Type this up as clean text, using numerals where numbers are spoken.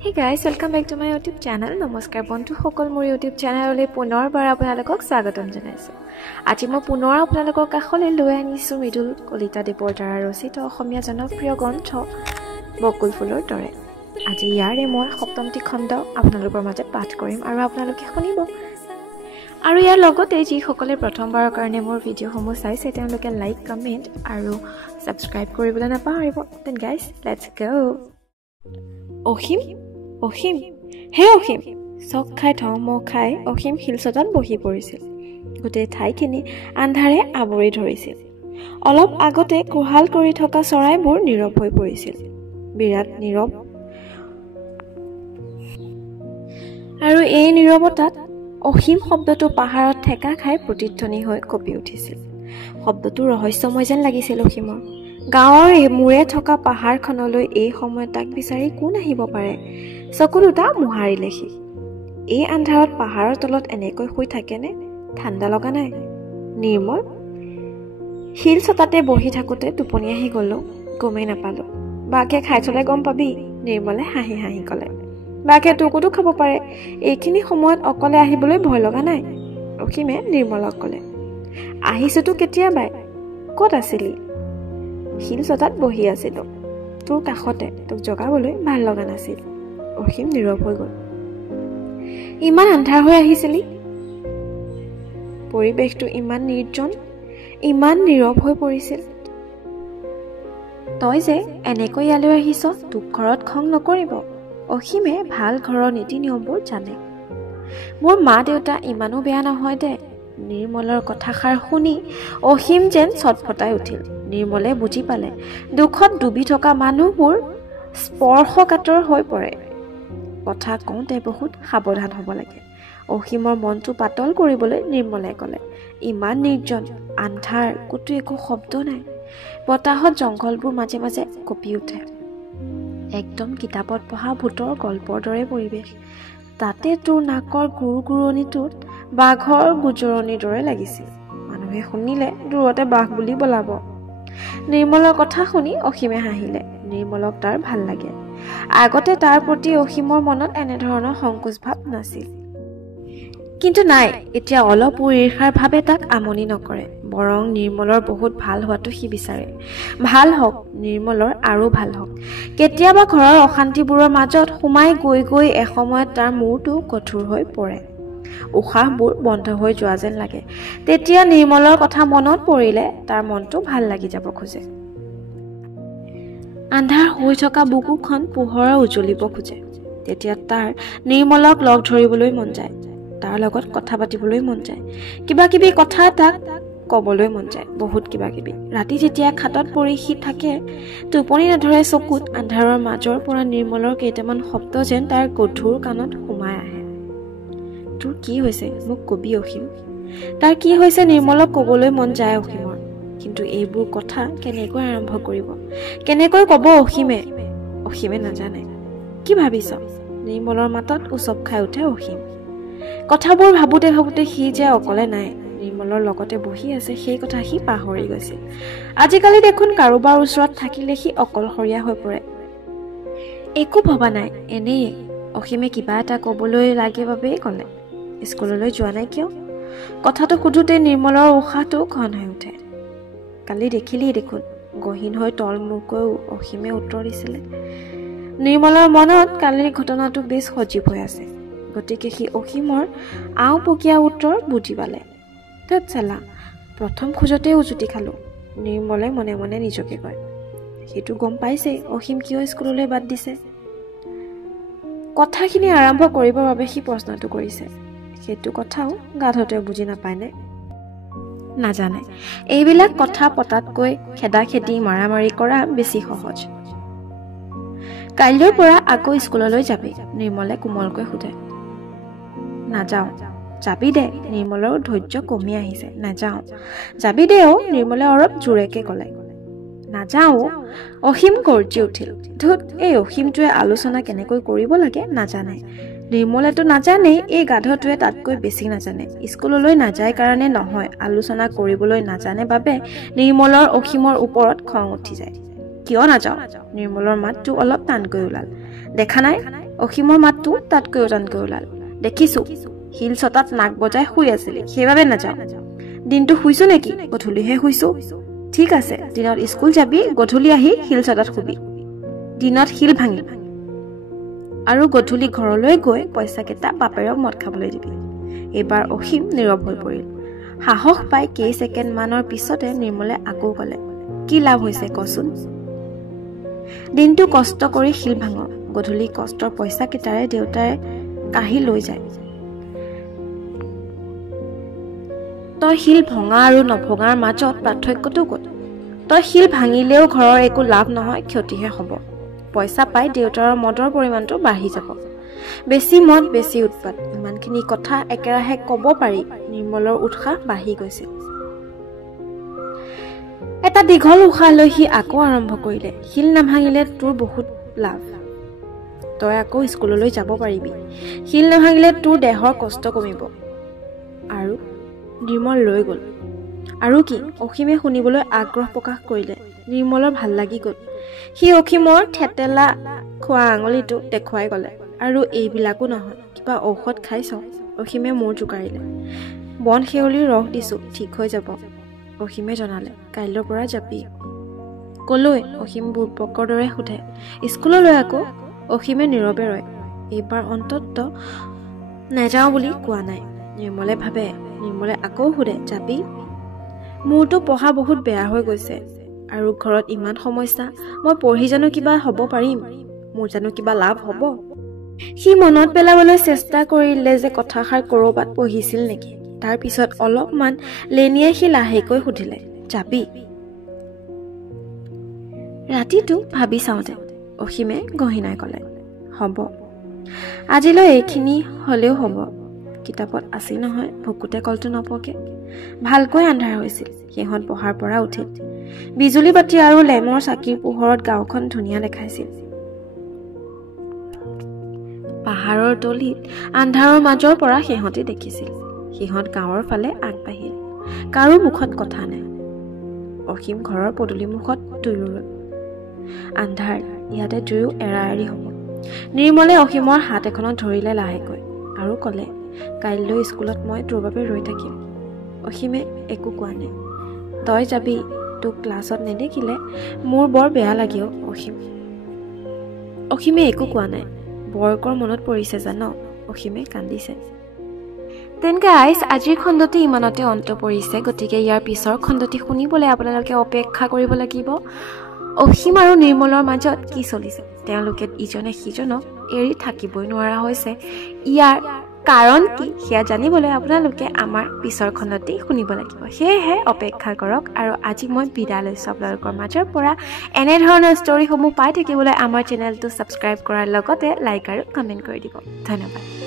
Hey guys, welcome back to my YouTube channel. Namaskar বন্ধু সকল মোৰ YouTube চেনেললৈ পুনৰবাৰ আপোনালোকক স্বাগতম জনাইছো। আজি মই পুনৰ আপোনালোকৰ কাষলৈ লৈ আনিছো মৃদুল কলিতা দেৱৰ দ্বাৰা ৰচিত অসমীয়া জনপ্ৰিয় গ্ৰন্থ বকুল ফুলৰ দৰে। আজি ইয়াৰে মই সপ্তমটি খণ্ড আপোনালোকৰ মাজত পাঠ কৰিম আৰু আপোনালোকে শুনিব। আৰু ইয়াৰ লগতে যিসকলে প্ৰথমবাৰৰ কাৰণে মোৰ ভিডিঅ'সমূহ চাইছে তেওঁলোকে লাইক, কমেন্ট আৰু সাবস্ক্ৰাইব কৰিবলৈ নাপাহৰিব। Then guys, let's go. অসীম অসীম হে অসীম চক খাই ধম খাই অসীম শিলচটাত বহি পৰিছিল। গোটেই ঠাইখিনি আন্ধাৰে আৱৰি ধৰিছিল। অলপ আগতে কোহাল কৰি থকা চৰাইবোৰ নীৰৱ হৈ পৰিছিল। বিৰাট নীৰৱ। আৰু এই নীৰৱতাত অসীম শব্দটো পাহাৰত ঠেকা খাই প্ৰতিধ্বনি হৈ কঁপি উঠিছিল। শব্দটো ৰহস্যময় যেন লাগিছিল অসীমৰ। গাঁৱৰ মূৰে থকা পাহাৰখনলৈ এই সময়ত তাক বিচাৰি কোন আহিব পাৰে? চকু দুটা মোহাৰিলে সি। এই আন্ধাৰত পাহাৰৰ তলত এনেকৈ শুই থাকেনে? ঠাণ্ডা লগা নাই? নিৰ্মল? শিল চটাতে বহি থাকোঁতে টোপনি আহি গ'লো, গমেই নাপালো। বাঘে খাই থলে গম পাবি, নিৰ্মলে হাঁহি হাঁহি ক'লে। বাঘে তোকোতো খাব পাৰে, এইখিনি সময়ত অকলে আহিবলৈ ভয় লগা নাই? অসীমে নিৰ্মলক ক'লে। আহিছোতো কেতিয়াবাই। ক'ত আছিলি? শিল চটাত বহি আছিলো, তোৰ কাষতে। তোক জগাবলৈ ভাল লগা নাছিল। অসীম নীৰৱ হৈ গ'ল। ইমান আন্ধাৰ হৈ আহিছিলি? পৰিৱেশটো ইমান নিৰ্জন, ইমান নীৰৱ হৈ পৰিছিল। তই যে এনেকৈ ইয়ালৈ আহিছ, তোক ঘৰত খং নকৰিব। অসীমে ভাল ঘৰৰ নীতি নিয়মবোৰ জানে। মোৰ মা দেউতা ইমানো বেয়া নহয় দে। নিৰ্মলৰ কথাষাৰ শুনি অসীম যেন ছটফটাই উঠিল। নিৰ্মলে বুজি পালে দুখত ডুবি থকা মানুহবোৰ স্পৰ্শকাতৰ হৈ পৰে। কথা কওঁতে বহুত সাৱধান হ'ব লাগে। অসীমৰ মনটো পাতল কৰিবলৈ নিৰ্মলে ক'লে, ইমান নিৰ্জন, আন্ধাৰ, ক'তো একো শব্দ নাই। বতাহত জংঘলবোৰ মাজে মাজে কঁপি উঠে। একদম কিতাপত পঢ়া ভূতৰ গল্পৰ দৰে পৰিৱেশ। তাতে তোৰ নাকৰ গুৰগুৰণিটোত বাঘৰ গুজৰণিৰ দৰে লাগিছিল। মানুহে শুনিলে দূৰতে বাঘ বুলি বলাব। নিৰ্মলৰ কথা শুনি অসীমে হাঁহিলে। নিৰ্মলক তাৰ ভাল লাগে। আগতে তাৰ প্ৰতি অসীমৰ মনত এনেধৰণৰ সংকোচ ভাৱ নাছিল। কিন্তু নাই, এতিয়া অলপো ঈৰ্ষাৰ ভাৱে তাক আমনি নকৰে। বৰং নিৰ্মলৰ বহুত ভাল হোৱাটো সি বিচাৰে। ভাল হওক, নিৰ্মলৰ আৰু ভাল হওক। কেতিয়াবা ঘৰৰ অশান্তিবোৰৰ মাজত সোমাই গৈ গৈ এসময়ত তাৰ মূৰটো কঠোৰ হৈ পৰে। উশাহবোৰ বন্ধ হৈ যোৱা যেন লাগে। তেতিয়া নিৰ্মলৰ কথা মনত পৰিলে তাৰ মনটো ভাল লাগি যাব খোজে। আন্ধাৰ হৈ থকা বুকুখন পোহৰে উজ্বলিব খোজে। তেতিয়া তাৰ নিৰ্মলক লগ ধৰিবলৈ মন যায়। তাৰ লগত কথা পাতিবলৈ মন যায়। কিবা কিবি কথা তাক ক'বলৈ মন যায়, বহুত কিবা কিবি। ৰাতি যেতিয়া খাটত পৰি সি থাকে, টোপনি নধৰে চকুত, আন্ধাৰৰ মাজৰ পৰা নিৰ্মলৰ কেইটামান শব্দ যেন তাৰ গধুৰ কাণত সোমাই আহে। তোৰ কি হৈছে মোক কবি অসীম। তাৰ কি হৈছে নিৰ্মলক ক'বলৈ মন যায় অসীমৰ। কিন্তু এইবোৰ কথা কেনেকৈ আৰম্ভ কৰিব, কেনেকৈ ক'ব অসীমে? অসীমে নাজানে। কি ভাবিছ? নিৰ্মলৰ মাতত উচপ খাই উঠে অসীম। কথাবোৰ ভাবোতে ভাবোতে সি যে অকলে নাই, নিৰ্মলৰ লগতে বহি আছে, সেই কথা সি পাহৰি গৈছিল। আজিকালি দেখোন কাৰোবাৰ ওচৰত থাকিলে সি অকলশৰীয়া হৈ পৰে। একো ভবা নাই, এনেই অসীমে কিবা এটা ক'বলৈ লাগে বাবেই ক'লে। স্কুললৈ যোৱা নাই কিয়? কথাটো সোধোতে নিৰ্মলৰ উশাহটো ঘন হৈ উঠে। কালি দেখিলি দেখোন, গহীন হৈ তলমূৰকৈ অসীমে উত্তৰ দিছিলে। নিৰ্মলৰ মনত কালিৰ ঘটনাটো বেছ সজীৱ হৈ আছে। গতিকে সি অসীমৰ আওপকীয়া উত্তৰ বুজি পালে। তাত চালা, প্ৰথম খোজতে উজুতি খালো, নিৰ্মলে মনে মনে নিজকে কয়। সেইটো গম পাইছে অসীম কিয় স্কুললৈ বাদ দিছে। কথাখিনি আৰম্ভ কৰিবৰ বাবে সি প্ৰশ্নটো কৰিছে। সেইটো কথাও গাধতে বুজি নাপায়নে? নাজানে। এইবিলাক কথা পতাতকৈ খেদা খেদি মাৰামাৰি কৰা বেছি সহজ। কাইলৈৰ পৰা আকৌ স্কুললৈ যাবি? নিৰ্মলে কোমলকৈ সোধে। নাযাওঁ। যাবি দে। নিৰ্মলৰ ধৈৰ্য কমি আহিছে। নাযাওঁ। যাবি দে অ, নিৰ্মলে অলপ জোৰেকে ক'লে। নাযাওঁ। অসীম গৰ্জি উঠিল। ধুত, এই অসীমটোৱে আলোচনা কেনেকৈ কৰিব লাগে নাজানে। নিৰ্মলেতো নাজানেই, এই গাধটোৱে তাতকৈ বেছি নাজানে। স্কুললৈ নাযায় কাৰণে নহয়, আলোচনা কৰিবলৈ নাজানে বাবে নিৰ্মলৰ অসীমৰ ওপৰত খং উঠি যায়। কিয় নাযাওঁ? নিৰ্মলৰ মাতটো অলপ টানকৈ ওলাল। দেখা নাই অসীমৰ মাতটো তাতকৈ উজানকৈ ওলাল। দেখিছো শিল ছটাত নাক বজাই শুই আছিলি, সেইবাবে নাযাওঁ। দিনটো শুইছো নেকি? গধূলিহে শুইছো। ঠিক আছে, দিনত স্কুল যাবি, গধূলি আহি শিল ছটাত শুবি। দিনত শিল ভাঙি আৰু গধূলি ঘৰলৈ গৈ পইচাকেইটা বাপেৰক মদ খাবলৈ দিবি। এইবাৰ অসীম নীৰৱ হৈ পৰিল। সাহস পাই কেই ছেকেণ্ড মানৰ পিছতে নিৰ্মলে আকৌ ক'লে, কি লাভ হৈছে কচোন? দিনটো কষ্ট কৰি শিল ভাঙ, গধূলি কষ্টৰ পইচাকেইটাৰে দেউতাৰে কাঢ়ি লৈ যায়। তই শিল ভঙা আৰু নভঙাৰ মাজত পাৰ্থক্যটো ক'ত? তই শিল ভাঙিলেও ঘৰৰ একো লাভ নহয়, ক্ষতিহে হ'ব। পইচা পাই দেউতাৰ মদৰ পৰিমাণটো বাঢ়ি যাব। বেছি মদ, বেছি উৎপাত, ইমানখিনি কথা একেৰাহে ক'ব পাৰি নিৰ্মলৰ উৎসাহ বাঢ়ি গৈছিল। এটা দীঘল উশাহ লৈ সি আকৌ আৰম্ভ কৰিলে, শিল নাভাঙিলে তোৰ বহুত লাভ। তই আকৌ স্কুললৈ যাব পাৰিবি। শিল নাভাঙিলে তোৰ দেহৰ কষ্ট কমিব। আৰু নিৰ্মল লৈ গ'ল। আৰু কি? অসীমে শুনিবলৈ আগ্ৰহ প্ৰকাশ কৰিলে। নিৰ্মলৰ ভাল লাগি গ'ল। সি অসীমৰ থেতেলা খোৱা আঙুলিটো দেখুৱাই গ'লে, আৰু এইবিলাকো নহয়, কিবা ঔষধ খাইছ? অসীমে মূৰ জোকাৰিলে। বন শেউলিৰ ৰস দিছো, ঠিক হৈ যাব, অসীমে জনালে। কাইলৈৰ পৰা যাবি? কলৈ? অসীম বুৰ্বকৰ দৰে সোধে। স্কুললৈ আকৌ। অসীমে নীৰৱে ৰয়। এইবাৰ অন্তত নাযাওঁ বুলি কোৱা নাই। নিৰ্মলে ভাবে। নিৰ্মলে আকৌ সোধে, যাবি? মোৰতো পঢ়া বহুত বেয়া হৈ গৈছে, আৰু ঘৰত ইমান সমস্যা, মই পঢ়ি জানো কিবা হ'ব পাৰিম? মোৰ জানো কিবা লাভ হ'ব? সি মনত পেলাবলৈ চেষ্টা কৰিলে যে কথাষাৰ ক'ৰবাত পঢ়িছিল নেকি। তাৰ পিছত অলপমান লেনিয়াই সি লাহেকৈ সুধিলে, যাবি? ৰাতিটো ভাবি চাওঁতে অসীমে গহীনাই ক'লে, হ'ব, আজিলৈ এইখিনি হ'লেও হ'ব। কিতাপত আছিল নহয়, ভুকুতে কলটো নপকে। ভালকৈ আন্ধাৰ হৈছিল। সিহঁত পঢ়াৰ পৰা উঠিল। বিজুলী বাতি আৰু লেমৰ চাকিৰ পোহৰত গাঁওখন ধুনীয়া দেখাইছিল। পাহাৰৰ তলিত আন্ধাৰৰ মাজৰ পৰা সিহঁতে দেখিছিল। সিহঁত গাঁৱৰ ফালে আগবাঢ়িল। কাৰো মুখত কথা নাই। অসীম ঘৰৰ পদূলি মুখত দুয়ো ৰ'ল। আন্ধাৰ, ইয়াতে দুয়ো এৰা এৰি হ'ব। নিৰ্মলে অসীমৰ হাত এখনত ধৰিলে লাহেকৈ আৰু ক'লে, কাইলৈ স্কুলত মই তোৰ বাবে ৰৈ থাকিম। অসীমে একো কোৱা নাই। তই যাবি, তোক ক্লাছত নেদেখিলে মোৰ বৰ বেয়া লাগে অসীম। অসীমে একো কোৱা নাই। বৰকৰ মনত পৰিছে জান, অসীমে কান্দিছে। তেন গাইজ, আজিৰ খণ্ডটি ইমানতে অন্ত পৰিছে। গতিকে ইয়াৰ পিছৰ খণ্ডটি শুনিবলৈ আপোনালোকে অপেক্ষা কৰিব লাগিব। অসীম আৰু নিৰ্মলৰ মাজত কি চলিছে, তেওঁলোকে ইজনে সিজনক এৰি থাকিবই নোৱাৰা হৈছে, ইয়াৰ কাৰণ কি সেয়া জানিবলৈ আপোনালোকে আমাৰ পিছৰ খণ্ডটি শুনিব লাগিব। সেয়েহে অপেক্ষা কৰক। আৰু আজি মই বিদায় লৈছোঁ আপোনালোকৰ মাজৰ পৰা। এনেধৰণৰ ষ্টৰিসমূহ পাই থাকিবলৈ আমাৰ চেনেলটো ছাবস্ক্ৰাইব কৰাৰ লগতে লাইক আৰু কমেণ্ট কৰি দিব। ধন্যবাদ।